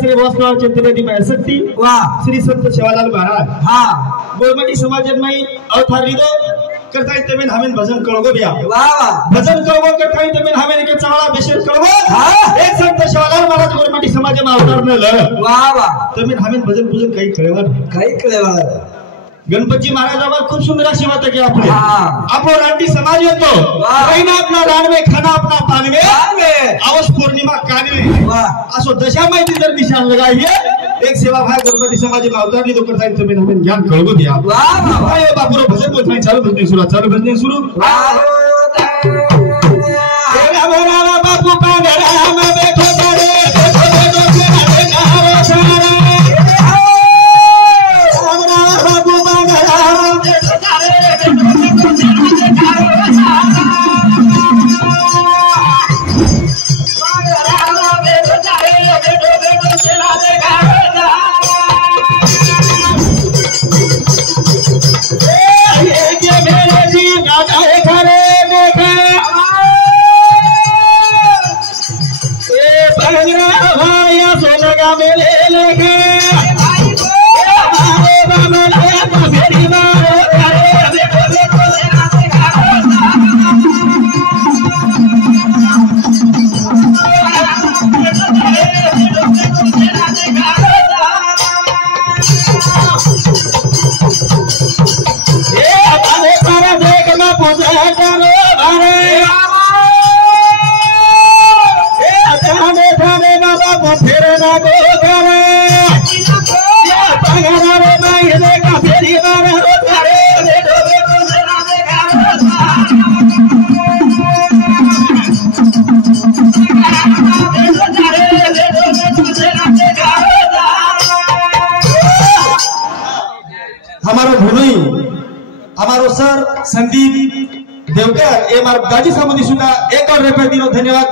श्री वासनाव चिंतने में शक्ति वाह श्री संत सेवालाल महाराज हाँ गोरमटी समाज में अवतार लीधो करता तमें हमें भजन करोगो भैया वाह भजन करोगो करता तमें हमें के चावला बेशर करोगो हाँ एक संत सेवालाल महाराज गोरमटी समाज में अवतार न ल वाह वाह तमें हमें भजन पूजन कई करेवा गणपति महाराज आवाज खूब सुंदर सेवा तक आपने आपो रांटी समाज हो तो रहना अपना रान में खाना अपना पान में आवस पूर्णिमा कान में आसो दशा में इधर निशान लगाइए एक सेवा भाई गणपति समाज में अवतार ली तो करता है तमें हमें ज्ञान करोगो दिया वाह भाई बापुरो भजन बोल चालू भजन शुरू तेरा बोला बापू पागल में बैठो हमारो भुनई हमारो सर संदीप देवकर ए मार गाजी सामुदी सुना एक और रुपए दिनो धन्यवाद